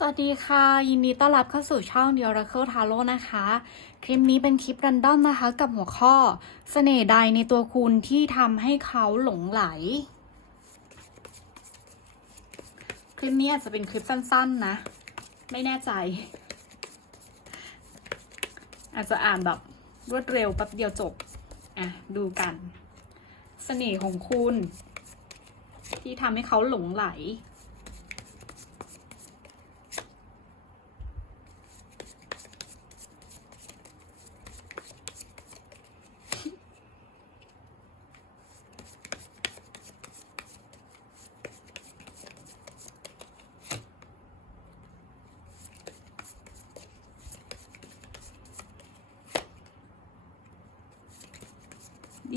สวัสดีค่ะ ยินดีต้อนรับเข้าสู่ช่อง The Oracle Tarot นะคะ คลิปนี้เป็นคลิปรันดอมนะคะ กับหัวข้อเสน่ห์ใดในตัวคุณที่ทำให้เขาหลงไหล คลิปนี้อาจจะเป็นคลิปสั้น ๆนะ ไม่แน่ใจ อาจจะอ่านแบบรวดเร็วแป๊บเดียวจบ อะ ดูกันเสน่ห์ของคุณ ที่ทำให้เขาหลงไหล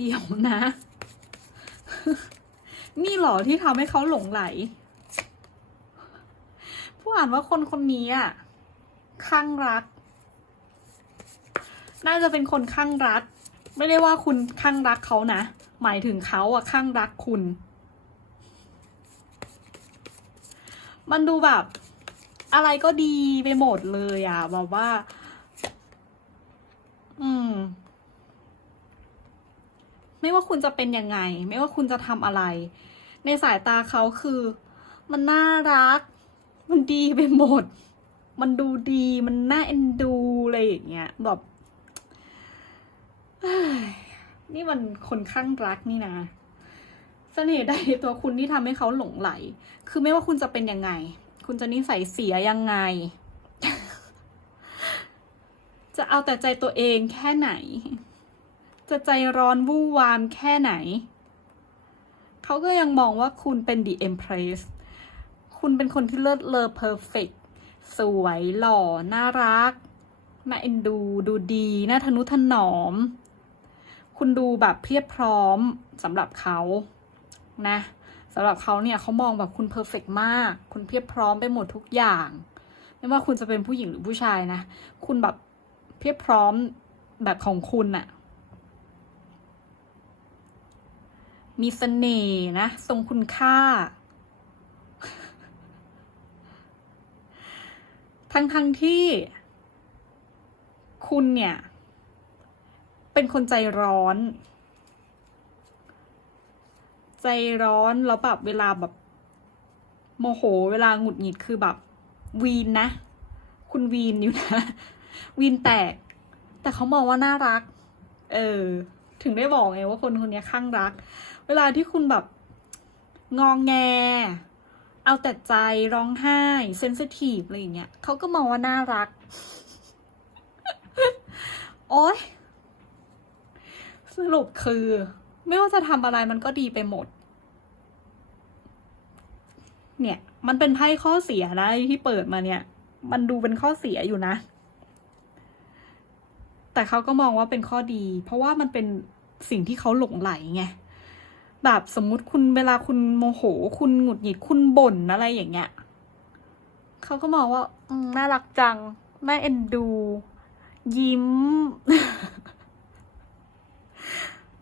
เดี๋ยวนะ นี่หรอที่ทำให้เขาหลงไหล ผู้อ่านว่าคนคนนี้อะข้างรัก น่าจะเป็นคนข้างรัก ไม่ได้ว่าคุณข้างรักเขานะ หมายถึงเขาอะข้างรักคุณ มันดูแบบ อะไรก็ดีไปหมดเลยอะแบบว่า อืม ไม่ว่าคุณจะเป็นยังไง ไม่ว่าคุณจะทำอะไร ในสายตาเขาคือ มันน่ารัก มันดีไปหมด มันดูดี มันน่าเอ็นดูอะไรอย่างเงี้ยแบบนี่มันคนข้างรักนี่นะเสน่ห์ใดในตัวคุณที่ทำให้เขาหลงไหล คือไม่ว่าคุณจะเป็นยังไง คุณจะนิสัยเสียยังไง จะเอาแต่ใจตัวเองแค่ไหน จะใจร้อนวู่วามแค่ไหน เขาก็ยังมองว่าคุณเป็น the empress คุณเป็นคนที่เลิศเลอ perfect สวยหล่อ น่ารักน่าเอ็นดู ดูดี น่าทนุถนอม คุณดูแบบเพียบพร้อมสำหรับเขานะสำหรับเขาเนี่ยเขามองแบบคุณเพอร์เฟกมาก คุณเพียบพร้อมไปหมดทุกอย่าง ไม่ว่าคุณจะเป็นผู้หญิงหรือผู้ชายนะ คุณแบบเพียบพร้อมแบบของคุณน่ะ มีเสน่ห์นะ ทรงคุณค่า ทั้งทั้งที่ คุณเนี่ย เป็นคนใจร้อน ใจร้อนแล้วแบบเวลาแบบ โมโห เวลาหงุดหงิดคือแบบ วีนนะ คุณวีนอยู่นะ วีนแตก แต่เขามองว่าน่ารัก เออ ถึงได้บอกไงว่าคนคนนี้ข้างรัก เวลาที่คุณแบบงองแง เอาแต่ใจร้องไห้เซนซิทีฟอะไรอย่างเงี้ยเขาก็มองว่าน่ารัก โอ๊ยสรุปคือ ไม่ว่าจะทำอะไรมันก็ดีไปหมด เนี่ย มันเป็นไพ่ข้อเสียนะที่เปิดมาเนี่ย มันดูเป็นข้อเสียอยู่นะ แต่เขาก็มองว่าเป็นข้อดี เพราะว่ามันเป็นสิ่งที่เขาหลงไหลไง แบบสมมุติคุณเวลาคุณโมโห คุณหงุดหงิดคุณบ่นอะไรอย่างเงี้ยเขาก็มองว่าน่ารักจังน่าเอ็นดู ยิ้ม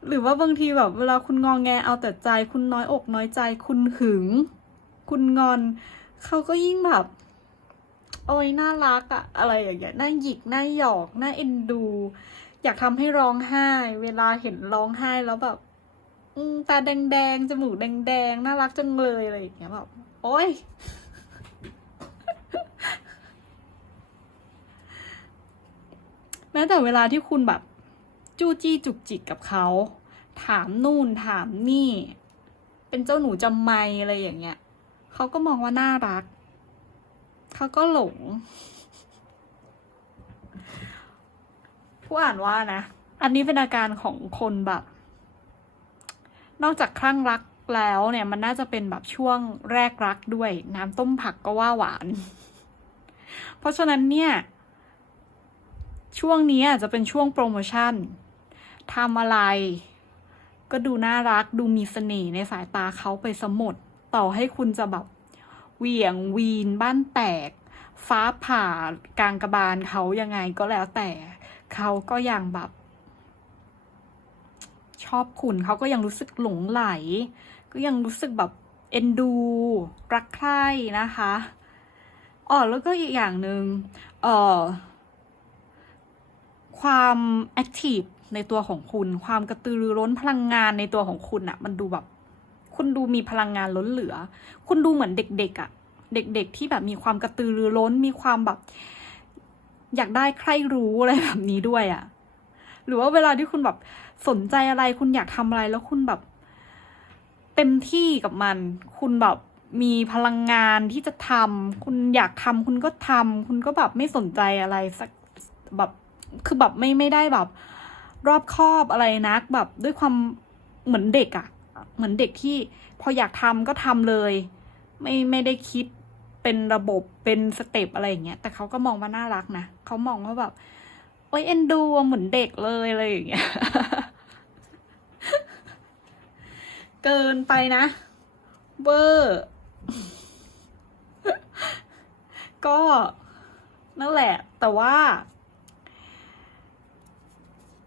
หรือว่าบางทีแบบ เวลาคุณงองแงเอาแต่ใจ คุณน้อยอกน้อยใจ คุณหึง คุณงอนเขาก็ยิ่งแบบโอ้ยน่ารักอะอะไรอย่างเงี้ยน่าหยิกน่าหยอกน่าเอ็นดู อยากทำให้ร้องไห้ เวลาเห็นร้องไห้แล้วแบบ ตาแดงๆ จมูกแดงๆ น่ารักจังเลยอะไรอย่างเงี้ยแบบโอ๊ยแม้แต่เวลาที่คุณแบบ จู้จี้จุกจิกกับเขา ถามนู่นถามนี่ เป็นเจ้าหนูจำไม่อะไรอย่างเงี้ยเขาก็มองว่าน่ารัก เขาก็หลง ผู้อ่านว่านะ อันนี้เป็นอาการของคนแบบ นอกจากคลั่งรักแล้วเนี่ยมันน่าจะเป็นแบบช่วงแรกรักด้วยน้ำต้มผักก็ว่าหวาน เพราะฉะนั้นเนี่ย ช่วงนี้อาจจะเป็นช่วงโปรโมชั่นทำอะไร ก็ดูน่ารักดูมีเสน่ห์ในสายตาเขาไปสมดต่อให้คุณจะแบบเหวี่ยงวีนบ้านแตก ฟ้าผ่ากลางกระบาลเขายังไงก็แล้วแต่เขาก็ยังแบบ ชอบคุณเขาก็ยังรู้สึกหลงไหล ก็ยังรู้สึกแบบเอ็นดู รักใคร่นะคะอ๋อแล้วก็อีกอย่างหนึ่งเอ่อความแอคทีฟในตัวของคุณ ความกระตือรือร้นพลังงานในตัวของคุณอะมันดูแบบ คุณดูมีพลังงานล้นเหลือ คุณดูเหมือนเด็กๆอะเด็กๆที่แบบมีความกระตือรือร้น มีความแบบ อยากได้ใครรู้อะไรแบบนี้ด้วยอะหรือว่าเวลาที่คุณแบบ สนใจอะไรคุณอยากทำอะไรแล้วคุณแบบ เต็มที่กับมัน คุณแบบมีพลังงานที่จะทำคุณอยากทำคุณก็ทำคุณก็แบบไม่สนใจอะไรสักแบบคือแบบไม่ไม่ได้แบบ รอบคอบอะไรนัก แบบด้วยความเหมือนเด็กอะเหมือนเด็กที่พออยากทำก็ทำเลย ไม่ไม่ได้คิดเป็นระบบเป็นสเต็ปอะไรอย่างเงี้ยแต่เขาก็มองว่าน่ารักนะเขามองว่าแบบ โอ้ยเอ็นดูเหมือนเด็กเลยอะไรอย่างเงี้ย เกินไปนะเวอร์ก็นั่นแหละ แต่ว่า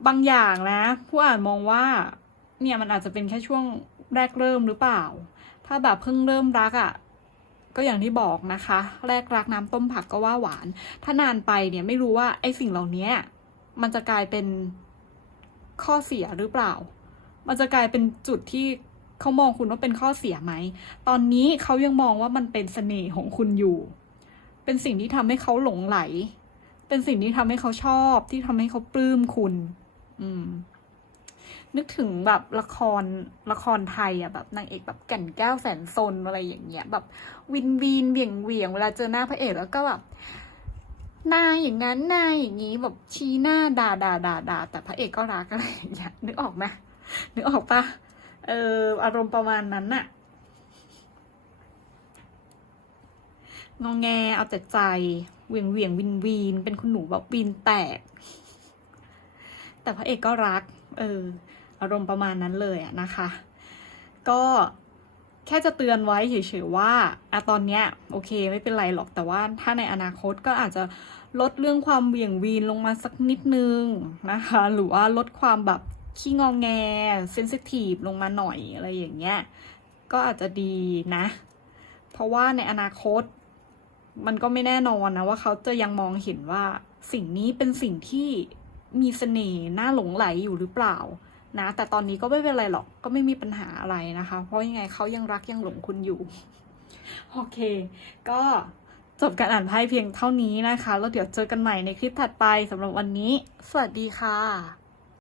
บางอย่างนะ ผู้อ่านมองว่า เนี่ยมันอาจจะเป็นแค่ช่วงแรกเริ่มหรือเปล่า ถ้าแบบเพิ่งเริ่มรักอะ่ะ ก็อย่างที่บอกนะคะ แรกรักน้ำต้มผักก็ว่าหวาน ถ้านานไปเนี่ยไม่รู้ว่าไอ้สิ่งเหล่านี้มันจะกลายเป็นข้อเสียหรือเปล่า มันจะกลายเป็นจุดที่เขามองคุณว่าเป็นข้อเสียไหม ตอนนี้เขายังมองว่ามันเป็นเสน่ห์ของคุณอยู่ เป็นสิ่งที่ทำให้เขาหลงไหล เป็นสิ่งที่ทำให้เขาชอบ ที่ทำให้เขาปลื้มคุณ อืม นึกถึงแบบละครละครไทยอะแบบนางเอกแบบแก่นแก้วแสนซนอะไรอย่างเงี้ยแบบวินวีนเหวี่ยงเหวี่ยงเวลาเจอหน้าพระเอกแล้วก็แบบหน้าอย่างนั้นหน้าอย่างนี้แบบชี้หน้าด่าด่าด่าด่าแต่พระเอกก็รักอะไรอย่างเงี้ยนึกออกไหมนึกออกปะเอออารมณ์ประมาณนั้นน่ะงองแงเอาแต่ใจเวียงเวียงวินวีนเป็นคุณหนูแบบวีนแตก แต่พระเอกก็รัก เอออารมณ์ประมาณนั้นเลยอะนะคะ ก็แค่จะเตือนไว้เฉยๆว่าอะตอนเนี้ยโอเคไม่เป็นไรหรอกแต่ว่าถ้าในอนาคตก็อาจจะลดเรื่องความเหวี่ยงวีนลงมาสักนิดนึงนะคะ หรือว่าลดความแบบขี้งองแงเซนซิทีฟลงมาหน่อยอะไรอย่างเงี้ยก็อาจจะดีนะ เพราะว่าในอนาคต มันก็ไม่แน่นอนนะว่าเขาจะยังมองเห็นว่าสิ่งนี้เป็นสิ่งที่ มีเสน่ห์น่าหลงไหลอยู่หรือเปล่านะแต่ตอนนี้ก็ไม่เป็นไรหรอกก็ไม่มีปัญหาอะไรนะคะ เพราะยังไงเขายังรักยังหลงคุณอยู่ โอเค ก็จบการอ่านไพ่เพียงเท่านี้นะคะ แล้วเดี๋ยวเจอกันใหม่ในคลิปถัดไปสำหรับวันนี้ สวัสดีค่ะ